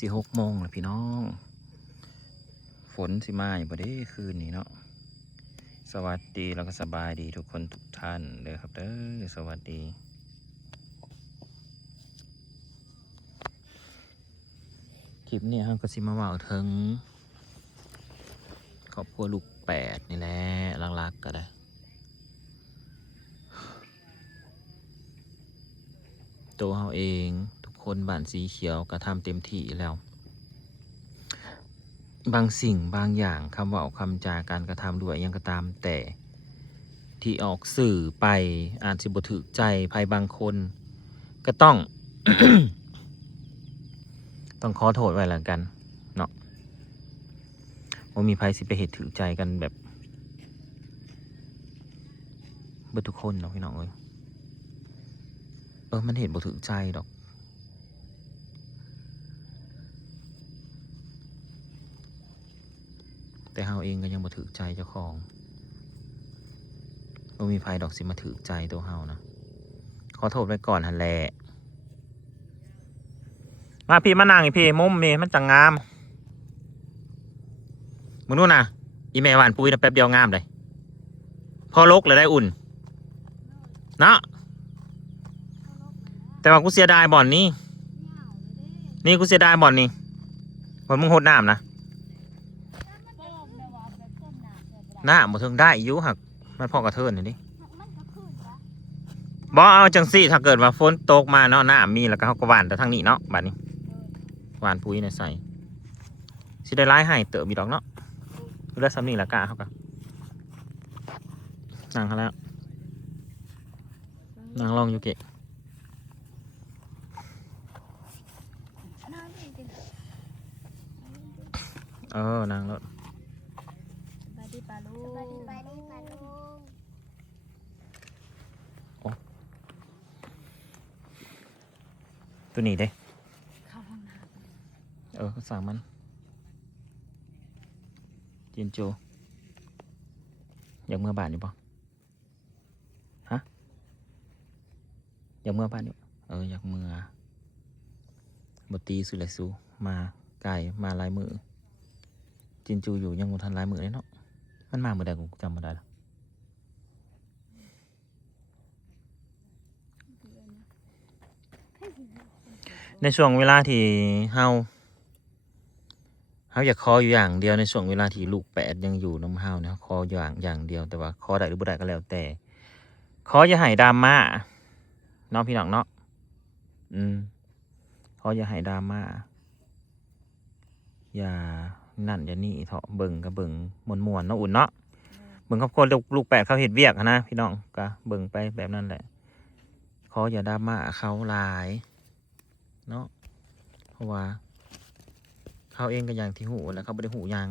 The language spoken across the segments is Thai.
4-6 โมงแล้วพี่น้องฝนสิมาอยู่บ่ได้คืนนี้เนาะสวัสดีแล้วก็สบายดีทุกคนทุกท่านเด้อครับเด้อสวัสดีคลิปนี้เราก็สิมาเว้าถึงครอบครัวลูก8นี่แหละลักๆก็ได้ตัวเราเองทุกคนบ้านสีเขียวก็ทำเต็มที่แล้วบางสิ่งบางอย่างคำเว้าคำจาการกระทำด้วยยังก็ตามแต่ที่ออกสื่อไปอาจสิบ่ถูกใจใครบางคนก็ต้อง ต้องขอโทษไว้แล้วกันเนาะว่ามีใครสิไปเหตุถือใจกันแบบเบิดทุกคนเนาะพี่น้องเอ้ยมันเหตุบ่ถือใจดอกแต่เฮาเองก็ยังบ่ถือใจเจ้าของบ่มีใครดอกสิมาถือใจตัวเฮานะขอโทษไว้ก่อนหั่นแหละมาพี่มานั่งพี่มุมนี่มันจังงามมึงนู่นน่ะอีแม่หวานปุ้ยนะแป๊บเดียวงามเลยพอลกเลยได้อุ่นเนาะแต่ว่ากูเสียดายบ่อนนี่กูเสียดายบ่อนนี่บ่อนมึงโหดน้ำนะน้ำบ่ถึงได้อยู่หักมันพอกระเทินนี่บ่เอาจังสิถ้าเกิดว่าฝนตกมาเนาะน้ำมีแล้วก็เขาก็หว่านแต่ทางนี้เนาะบัดนี้หว่านปุ๋ยเนี่ยใส่สิได้ร้ายให้เติบมีดอกเนาะเลือดซ้ำนี่ละกะเขาก็นั่งเขาแล้วนั่งลองอยู่เกะนั่งรถตัวนี้เด้เขาสั่งมันจินโจอยากเมื่อบ้านอยู่ปะฮะอยากเมื่อบ้านอยู่อยากเมื่อบตีสุเลยสูมาไก่มาลายมือจินจูอยู่ยังบ่ทันลายมือเลยเนาะมันมาเมื่อใดกูจำไม่ได้แล้วในช่วงเวลาที่เฮาอยากขออยู่อย่างเดียวในช่วงเวลาที่ลูก8ยังอยู่น้ำเฮาเนี่ยขออย่างเดียวแต่ว่าขอได้หรือบ่ได้ก็แล้วแต่ขออย่าให้ดราม่าเนาะพี่น้องเนาะขออย่าให้ดราม่าอย่านั่นอย่านี่เถาะเบิ่งกับเบิ่งมวนๆเนาะอุ่นเนาะเบิ่งครอบครัวลูก8เขาเฮ็ดเวียกนะพี่น้องก็เบิ่งไปแบบนั้นแหละขออย่าดราม่าเขาหลายเนาะเพราะว่าเขาเองก็อย่างที่หูแล้วเขาไม่ได้หูยัง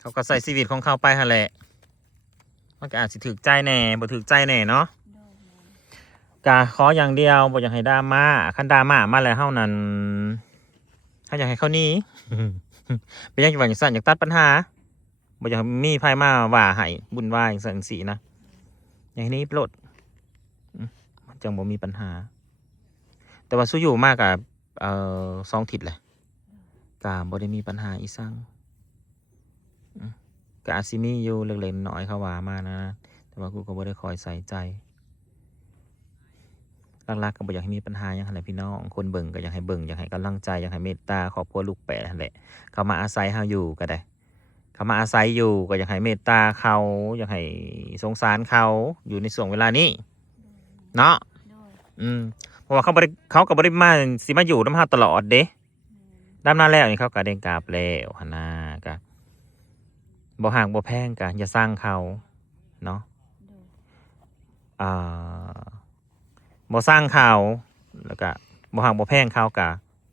เขาก็ใส่ชีวิตของเขาไปฮะแหละมันก็อาจจะถือใจแหน่บ่ถือใจแหน่เนาะกะขออย่างเดียวบ่อยากให้ดราม่าคันดราม่ามาแล้วเฮานั้นเขาอยากให้เขาหนีเป็นอย่างว่าอย่างสั่นอยากตัดปัญหาบ่อยากมีไผมาว่าให้บุญวายจังซี่นะอย่างนี้ปลดมันจังบ่มีปัญหาแต่ว่าสู้อยู่มากกับ2 ทิศแหละกาบ่ได้มีปัญหาอีสังกอาซิมีอยู่เล็กๆน้อยเขาว่ามานะแต่ว่ากูก็บ่ได้คอยใส่ใจหลักๆก็บ่อยากให้มีปัญหาอย่างไรพี่น้องคนเบิ่งก็อยากให้เบิ่งอยากให้กำลังใจอยากให้เมตตาครอบครัวลูก8นั่นแหละเขามาอาศัยเฮาอยู่ก็ได้เขามาอาศัยอยู่ก็อยากให้เมตตาเขาอยากให้สงสารเขาอยู่ในช่วงเวลานี้เนาะเพราะว่าเขาก็บ่ได้มาสิมาอยู่นำเฮาตลอดเด้ดำนาแล้วนี่เขาก็เด้งกราบแล้วหั่นน่ะก็บ่ห่างบ่แพงก็อย่าสร้างเขาเนาะบ่สร้างเขาแล้วก็บ่ห่างบ่แพงเขาก็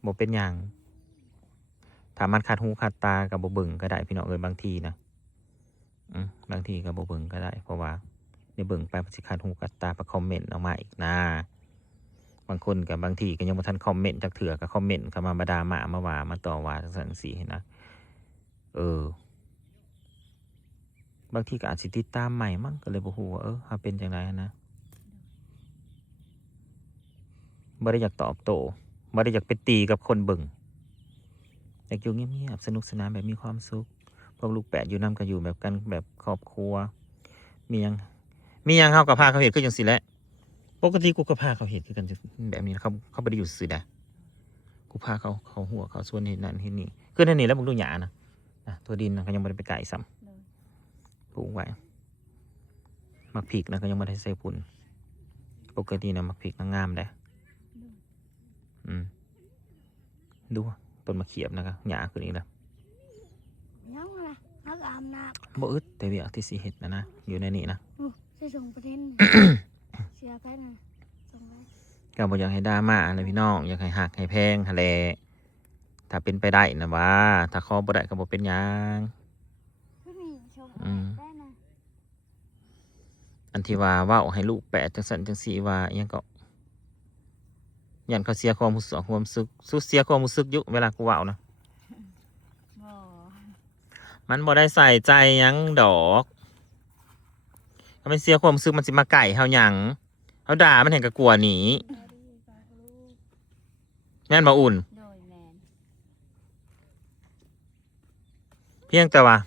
บ่เป็นหยังถ้ามันขัดหูขัดตาก็บ่เบิ่งก็ได้พี่น้องบางทีนะบางทีก็บ่เบิ่งก็ได้เพราะว่าเดี๋ยวเบิ่งไปมันสิขัดหูขัดตาไปคอมเมนต์ออกมาอีกนะบางคนกับบางทีก็ยังบ่ทันคอมเมนต์จักเถื่อก็คอมเมนต์เข้ามาด่ามาว่ามาต่อว่าจังซี่นะบางทีก็อาจสิติดตามใหม่มั้งก็เลยบ่ฮู้ว่าเฮาเป็นจังไดนะบ่ได้อยากตอบโต้ บ่ได้อยากไปตีกับคนเบิ่งอยากอยู่เงียบๆสนุกสนานแบบมีความสุขพวกลูกแปดอยู่นำกันอยู่แบบกันแบบครอบครัวมีหยังเฮากับพาเขาเห็นคือจังซี่แหละปกติกูก็พาเขาเห็นคือกันแบบนี้เขาบ่ได้อยู่ซื่อๆนะกูพาเขาหัวเขาส่วนเห็นนั่นเห็นนี่คือนั่นนี่แล้วมึงดูหญ้านะตัวดินนะก็ยังบ่ได้ไปไกลซ้ำปลูกไว้มักพริกนะก็ยังบ่ได้ใส่ปุ๋ยปกตินะมักพริกงามได้ดูต้นมะเขียบนะครับหญ้าขึ้นอีกแล้วยังไงนักอาบน้ำบ่อึดแต่เวียกที่สิเฮ็ดนะอยู่ในนี้นะใช่ส่งประเด็นเสียไปนะส่งไปก็บ่อยากให้ดราม่าอะไรพี่น้องอยากให้หักให้แพงหั่นแหละถ้าเป็นไปได้นะว่าถ้าขอบ่ได้ก็บ่เป็นหยังได้นะอันที่ว่าเว้าให้ลูกแปะจังซั่นจังซี่ว่าอิหยังก็ยันเขาเสียความรู้สึกเสียความรู้สึกอยู่เวลากูเว้านะมันบ่ได้ใส่ใจหยังดอกถ้ามันเสียความรู้สึกมันสิมาไก่เฮาหยังเฮาด่ามันแห่งก็กลัวหนีแม่นบ่อุ่นเพียงแต่ว่า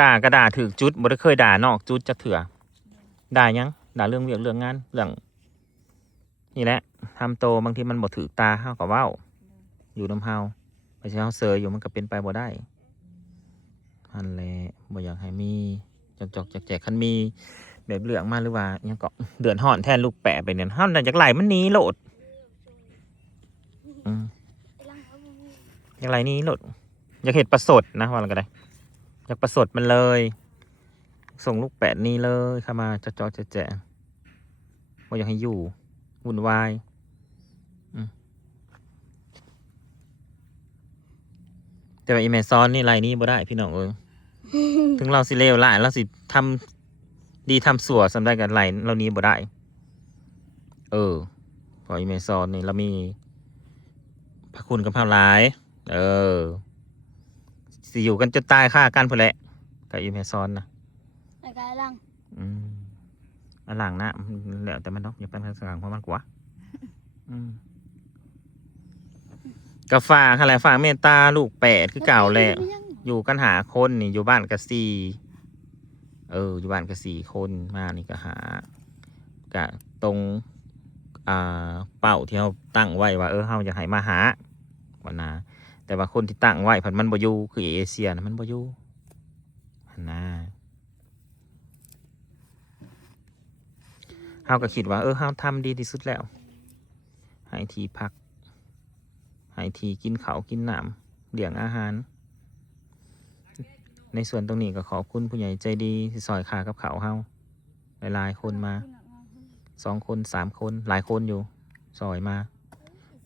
ด่าก็ด่าถึกจุดบ่ได้เคยด่านอกจุดจักเถื่อด่าหยังด่าเรื่องเวียกเรื่องงานเรื่องนี่แหละทำโตบางทีมันบ่ถือตาเฮาก็เว้าอยู่นำเฮาไปสิเฮาเซยอยู่มันก็เป็นไปบ่ได้นั่นแหละบ่อยากให้มีจอกแจกคันมีแบบเรื่องมาหรือว่าอิหยังก็เดือดร้อนแทนลูกแปะไปเนี่ยเฮาน่ะอยากไหลมันหนีโลดอยากไหลหนีโลดอยากเห็นประสดนะว่าแล้วก็ได้อยากประสดมันเลยส่งลูกแปะนี้เลยเข้ามาจอแจว่าอยากให้อยู่วุ่นวายแต่ว่าอีเมซอนนี่ไรนี้บ่ได้พี่น้องถึงเราสิเลวร้ายเราสิทำดีทำสัวสำได้กันไรเรานี้บ่ได้พออีเมซอนนี่เรามีพระคุณกับพระหลายสิอยู่กันจนตายฆ่ากันพอแหละกับอีเมซอนนะในกายลังอันหลังนะแล้วแต่มันต้องอย่าเป็นทางหลังเพราะมันกว่าก็ฝากอะไรฝากเมตตาลูกแปดคือเก่าแหละอยู่กันหาคนนี่อยู่บ้านกับ4อยู่บ้านกับ4คนมานี่ก็หากะตรงเป้าที่เราตั้งไว้ว่าเราจะให้มาหาวันนาแต่ว่าคนที่ตั้งไว้ผันมันบ่อยู่คือเอเชียนะมันบ่อยู่นะเราก็คิดว่าเราทำดีที่สุดแล้วให้ทีพักให้ทีกินข้าวกินน้ำเลี้ยงอาหารในส่วนตรงนี้ก็ขอบคุณผู้ใหญ่ใจดีที่ซอยค่ากับเขาเฮาหลายๆคนมา2 คน 3 คนหลายคนอยู่ซอยมา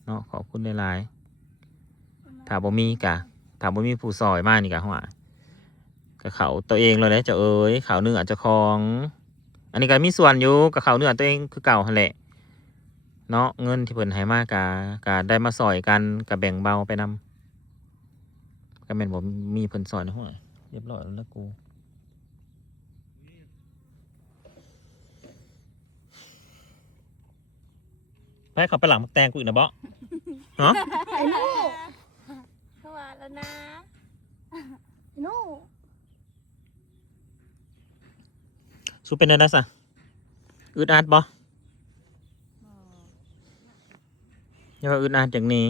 เนาะขอบคุณหลายๆถ้าบ่มีผู้ซอยมานี่กะหัวกับเขาตัวเองเลยนะเจ้าเขาเนื้อเจ้าของอันนี้ก็มีส่วนอยู่กับเขาเนื้อตัวเองคือเก่าหั่นแหละเนาะเงินที่เพิ่นให้มากะได้มาซอยกันกะแบ่งเบาไปนำก็แม่นบ่มีเพิ่นซอยนะหัวเรียบร้อยแล้วกูไปขับไปหลังมักแตงกูอีกนะบ่ฮะไอ้นู่เขาว่าแล้วนะไอ้นู่สู้เป็นได้นะซะอึดอัดบ่อย่าว่าอึดอัดอย่างนี้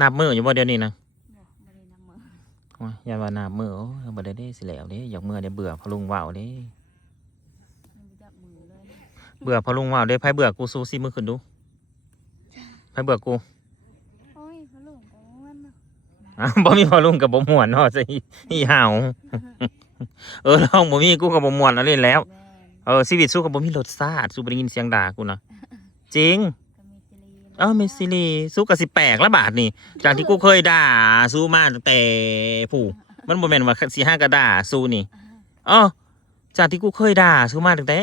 นับมืออยู่บ่เดี๋ยวนี้นะอย่าว่านับมือบ่ได้สิแล้วเด้อยากมือได้เบื่อพะลุงว่าวเด้เบื่อพะลุงว่าวเด้ไผเบื่อกูสู้สิมือขึ้นดูไผเบื่อกูโอ้ยพะลุงโอ้มันบ่มีพะลุงกับบ่ม่วนเนาะสิอีห่าวลองบ่มีกูกับบ่ม่วนเอาเล่นแล้วชีวิตสู้กับบ่มีรสชาติสู้บ่ได้ยินเสียงด่ากูนะจริงเมซิลีสู้กับสิแปลกละบาทนี่จากที่กูเคยด่าสู้มาตั้งแต่ผู้มันบ่แม่นว่าสิ5ก็ด่าสู้นี่จากที่กูเคยด่าสู้มาตั้งแต่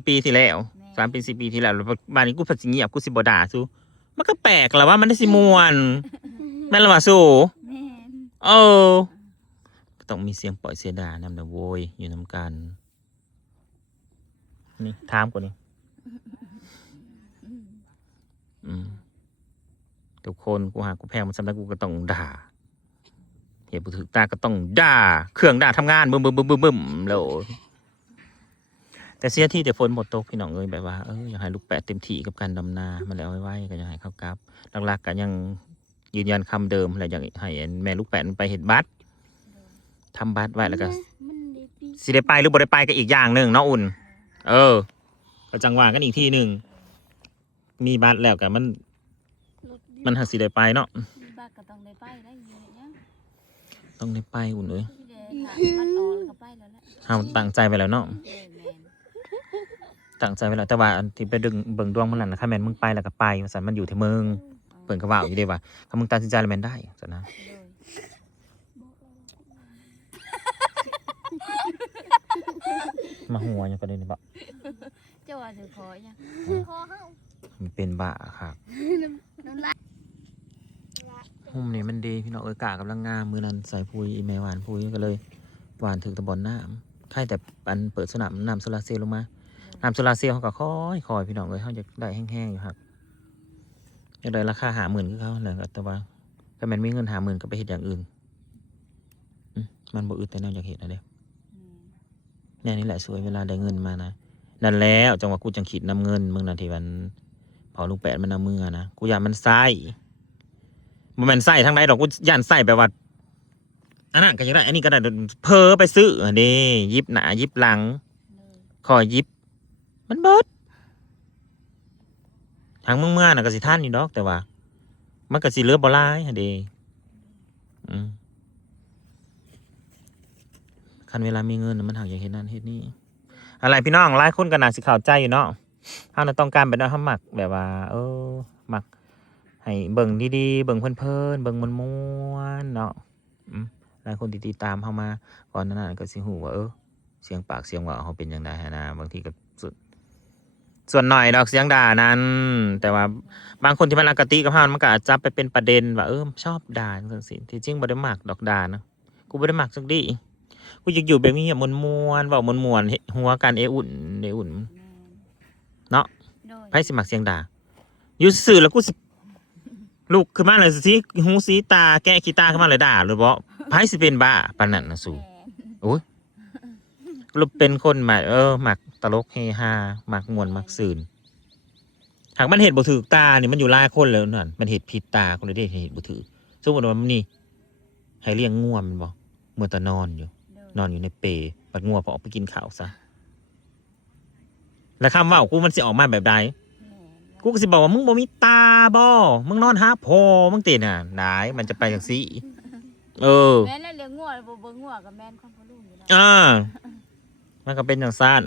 4 ปีที่แล้ว3 ปี 4 ปีที่แล้วบ้านนี้กูพัดสิเงียบกูสิบ่ด่าสู้มันก็แปลกแล้วว่ามันได้สิม่วนแม่นละว่าสู้ต้องมีเสียงปล่อยเสียด่านำนะโวยอยู่นำกันนี่ถามกว่านี้ ทุกคนกูหากูแพงมันสำหรับกูก็ต้องด่าเหตุบุถึกตาก็ต้องด่าเครื่องด่าทำงานบึ้มบึ้มบึ้มบึ้มบึ้มแล้วแต่เสียที่แต่ฝนหมดตกพี่น้องเอ้ยแบบว่าอยากให้ลูกแปะเต็มที่กับการดำนามันแล้วไว้ก็อยากให้เขากลับหลักๆก็ยังยืนยันคำเดิมแหละอยากให้แม่ลูกแปะมันไปเห็นบัตรทำบัตรไว้แล้วก็ มันได้ปี สิได้ไปหรือบ่ได้ไปก็อีกอย่างหนึ่งเนาะอุ่นก็จังหวะกันอีกที่หนึ่งมีบัตรแล้วกับมัน รถดิ มันหาสิได้ไปเนาะ มีบ้านก็ต้องได้ไปได้อยู่เนี่ย ต้องได้ไปอุ่นเอ้ย ที่เดถามมันออกแล้วก็ไปแล้วแหละ เฮาตั้งใจไว้แล้วเนาะ แม่น ตั้งใจไว้แล้วแต่ว่าอันที่ไปดึงเบิ่งดวงมันนั่นนะถ้าแม่นมึงไปแล้วก็ไปว่าซั่นมันอยู่ที่มึงเพิ่นก็ว่าอยู่เด้ว่าถ้ามึงตัดสินใจแล้วแม่นได้ซั่นนะ โดย มาหัวยังประเด็นนี่บ่ เจ้าว่าถือคอยัง คอเฮา มันเป็นบ้าครับ น้ำลาย หุ่มนี่มันดีพี่น้องเอ้ยกะกำลังงามมื้อนั้นใส่ปุ๋ยอีแม่หวานปุ๋ยก็เลยหวานถึงตะบอนน้ำใครแต่อันเปิดสนามน้ำโซลาร์เซลล์ลงมา น้ำโซลาร์เซลล์เขาก็คอยพี่น้องเลยเขาจะได้แห้งๆอยู่ครับอยากได้ราคา50,000คือเขาแหละแต่ว่าถ้ามันมีเงิน50,000ก็ไปเฮ็ดอย่างอื่นมันบ่อึดแต่แนวอยากเฮ็ดนะเด้แน่นี่แหละสวยเวลาได้เงินมานะนั่นแล้วจังหวะกูจังคิดนำเงินมึงนะที่มันพอลูกแปดมันเอามือนะกูอยากมันไส้บ่แม่นไส้ทางใดดอกกูย่านไส้แบบว่าอันนั้นก็ยังได้อันนี้ก็ได้เพ้อไปซื้อเด้ยิบหน้ายิบหลังคอยยิบมันเบิดทางเมื่อน่ะก็สิท่านนี่ดอกแต่ว่า มันก็สิเหลือบ่หลายหั่นเด้คันเวลามีเงินน่ะมันหักอย่างเฮ็ดนั่นเฮ็ดนี่อะไรพี่น้องหลายคนก็น่าสิเข้าใจอยู่เนาะเฮาน่ะต้องการแบบว่าเฮามักแบบว่า มักให้เบิ่งดีๆเบิ่งเพลินๆเบิ่งม่วนๆเนาะหลายคนที่ติดตามเฮามาก่อนหน้านั้นก็สิฮู้ว่าเสียงปากเสียงเว้าเฮาเป็นจังได๋หันนะบางทีก็ส่วนหน่อยดอกเสียงด่านั้นแต่ว่าบางคนที่มันอคติกับเฮามันก็อาจจะไปเป็นประเด็นว่าชอบด่าจังซี่ที่จริงบ่ได้มักดอกด่านะกูบ่ได้มักจักดีกูอยากอยู่แบบนี้แบบม่วนๆเว้าม่วนๆหัวกันอุ่นอุ่นเนาะ โดย ไผสิมักเสียงด่าอยู่ซื่อๆแล้วกูสิลุกขึ้นมาเลยสิหูสีตาแกะขี้ตาขึ้นมาเลยด่าเลยบ่ไผสิเป็นบ้าปานนั้นน่ะสู้ แม่น โอ้ยเราเป็นคนมามักตลกเฮฮามักม่วนมักซื่นหากมันเห็ดบ่ถูกตานี่มันอยู่หลายคนแล้วนั่นมันเห็ดผิดตาคนเลยได้เห็ดบ่ถูกสมมุติว่ามันนี่ให้เลี้ยงง่วมันบ่เมื่อตอนนอยู่ โดย นอนอยู่ในเปลบัดง่วพอออกไปกินข้าวซะแล้วคำเว้ากูมันสิออกมาแบบใด แม่น กูก็สิบอกว่ามึงบ่มีตาบ่มึงนอนหาพ่อมึงติน่ะได้มันจะไปจังซี่แม่นแล้วเลี้ยงงัวบ่เบิ่งงัวกับแม่นของพ่อลุงอยู่แล้ว มันก็เป็นอย่างสั้น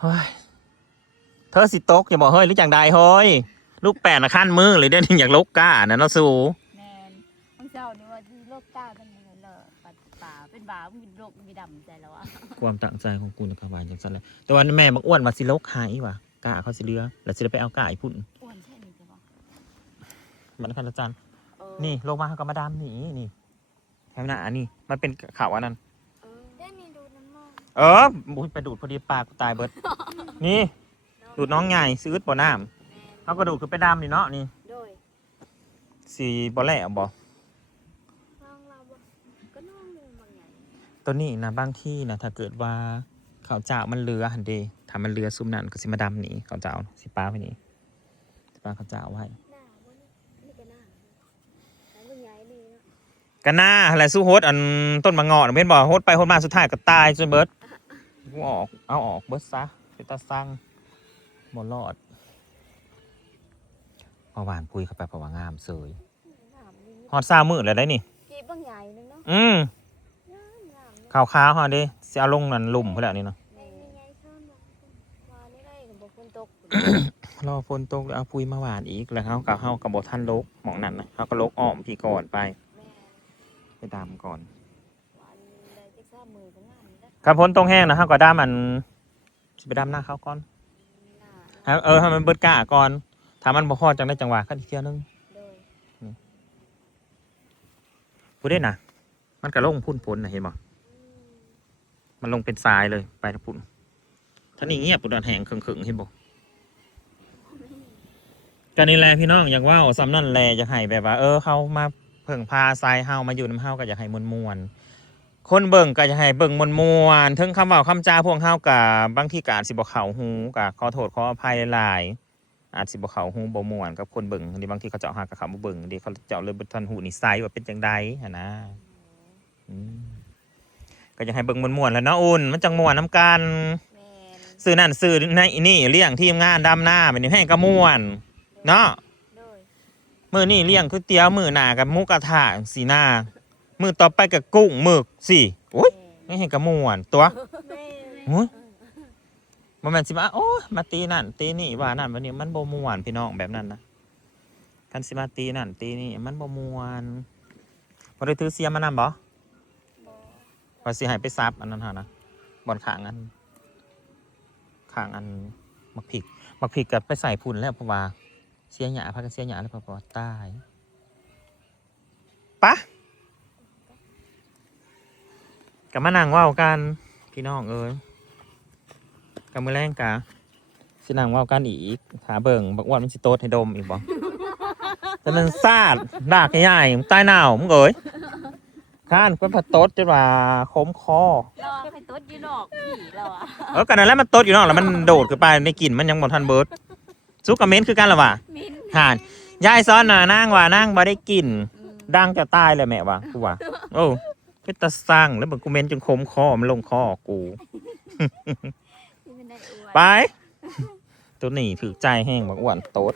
เฮ้ยเธอสิตกอย่าบอกเฮ้ยหรือจังใดเฮ้ยลูกแปดนะขั้นมือเลยเดี๋ยวนี้อยากลกก้านะเนาะสู แม่นมื้อเช้านี่ว่าที่โรคตาเป็นจังได๋ล่ะปัดป่าเป็นบามีโรคมีดำใจแล้วอ่ะ ความตั้งใจของกูนะครับว่าจังซั่นแหละแต่ว่าแม่บักอ้วนมาสิลกหายว่ะก้าเขาสิเรือแล้วสิได้ไปเอาก้าอีพุ่น อ้วนแค่นี้จ้ะบ่ มันคันอาจารย์นี่ลงมาเขาก็มาดามนี่แค่นั้นนี่มันเป็นข่าวอันนั้น ได้นี่ดูน้ำมัน บุยไปดูดพอดีปากกูตายเบิดนี่ดูดน้องใหญ่ซื้อบ่น้ำเขาก็ดูดคือไปดามนี่เนาะนี่ โดย สีบ่แหล่บ่ ลองเราบ่ก็น้องนึงบางอย่าง ตัวนี้นะบางที่นะถ้าเกิดว่าข้าวเจ้ามันเรือหันเดถ้ามันเรือซุ่มนั่นก็สิมาดำหนีข้าวเจ้าสิป้าไปนี่สิป้าข้าวเจ้าไว้ หน้าบ่นี่ก็หน้าแล้วบางอย่างนี่เนาะ กันหน้าอะไรสู้โฮดอันต้นมะงอดเพิ่นบอกโฮดไปโฮดมาสุดท้ายก็ตายจนเบิดกูเอาออกเบิดซะไปตาสั่งบ่รอดพอหวานปุยเข้าไปเพราะว่างามเสย หน้ามันนี่ ฮอดซ่ามืดแล้วได้นี่ กีบบางอย่างนึงเนาะ อืม งามงาม ขาวๆฮอดเด้สิเอาลงนั่นลุ่มพุ่นแล้วนี่เนาะ ในไงซ่อนว่านี่ได้ก็บ่ฝนตก รอฝนตกแล้วเอาปุยมาหวานอีกแล้วเฮากับบ่ทันลกหมองนั่นนะเฮาก็ลกอ้อมพี่ก่อนไป แม่ ไปตามก่อน วันได้จัก3มื้อก็งามนี่ละ ครับพ้นตรงแห้งนะฮะก็ด้ามันสิไปดำหน้าเขาก่อน หน้า ให้มันเบิดก้าก่อนถ้ามันบ่พอจังได้จังหวะขั้นอีกเที่ยวนึง โดย พูดได้นะมันก็ลงพุ่นพ้นนะเห็นบ่มันลงเป็นทรายเลยไปทางพุ่นท่านี้เงียบปุดอนแห้งเขิงๆเห็นบ่ กันนี่แหละพี่น้องอยากว่าซ้ำนั่นแหละอยากให้แบบว่าเขามาเพิ่งพาทรายเฮามาอยู่น้ำเฮาก็อยากให้มวนๆคนเบิ่งก็อยากให้เบิ่งมวนๆถึงคำเว้าคำจาพวกเฮากับบางทีก็อาจสิบ่เข้าหูก็ขอโทษขออภัยหลายอาจสิบ่เข้าหูบ่ม่วนกับคนเบิ่งอันนี้บางทีเขาเจ้าหากับเขาบ่เบิ่งอันนี้เขาเจ้าเลยบ่ทันหูนิสัยว่าเป็นจังไดหั่นนะอืมก็อยากให้เบิ่งม่วนๆแหล้วเนาะอุ่นมันจังม่วนนํกัน แม่น ซื้อนั่นซื้อในนี่เลี้ยงทีมงานดำหน้าแบบนี้ให้กระม่วนเนาะ โดย มื้อนี้เลี้ยงก๋วยเตี๋ยวมื้อหน้ากับหมูกระทะสีหน้ามื้อต่อไปกับกุ้งหมึกสิโอ้ยไม่ให้กระม่วนตัว แม่น โอ้ยบ่แม่นสิมาโอ้ยมาตีนั่นตีนี่ว่านั่นวันนี้มันบ่ม่วนพี่น้องแบบนั้นนะคันสิมาตีนั่นตีนี่มันบ่ม่วนบ่ได้ถือเสียมานำบ่ บ่ ว่าสิให้ไปซับอันนั้นหานะบ่อนข้างอันมักพริกก็ไปใส่พุ่นแล้วเพราะว่าเสียหญ้าพากันเสียหญ้าแล้วเพราะว่าตายปะก็มานั่งเว้ากันพี่น้องเอ้ยกับมื้อแรงกะสินั่งเว้ากันอีกหาเบิ่งบักอ้วนมันสิโตดให้ดมอีกบ่แต่มันซาดดากใหญ่ๆใต้หนาวมึงเอ้ยข้านเพิ่นผัดโตดจนว่าคมคอ รอให้ต๊ดอยู่นอกผีแล้วอ่ะ กันนั่นแหละมันโตดอยู่เนาะแล้วมันโดดขึ้นไปในกลิ่นมันยังบ่ทันเบิดซุกกับเม้นคือกันล่ะว่ะ มิน ห่านยายซ้อนน่ะนางว่านางบ่ได้กิน อืม ดังจะตายเลยแม่ว่ะกูว่าโอ้เป็นตาสร้างแล้วมันกูเม้นจนคมคอมันลงคอกู ที่มันได้อวย ไป ตัวนี้ถือใจแห้งบักอ้วนโตด ต๊ด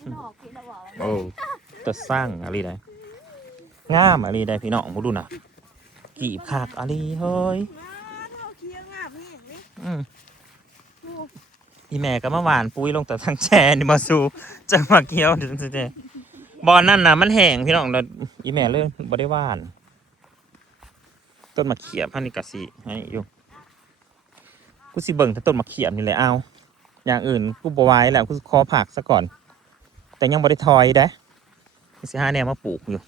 อยู่นอกพี่เราบอกว่า โอ้ตาสร้างอะไรได้งามอะไรได้พี่น้องมาดูน่ะกีบขากอะไรเฮ้ยอืมอีแม่ก็มาหวานปุ้ยลงแต่ทางแชนี่มาสู่จังมาเกี้ยวเดี๋ยวจะบอลนั่นน่ะมันแห้งพี่น้องแล้วอีแม่เลยบ่ได้หวาน ต้นมะเขียบอันนี้กะสิให้อยู่กูสิเบิ่งแต่ต้นมะเขียบนี่แหละเอาอย่างอื่นกูบ่ไหว้แล้วกูขอผักซะก่อน แต่ยังบ่ได้ทอยเด้สิหาแนวมาปลูกอยู่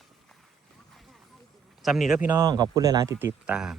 จำนี่เด้อพี่น้องขอบคุณหลายๆที่ติดตาม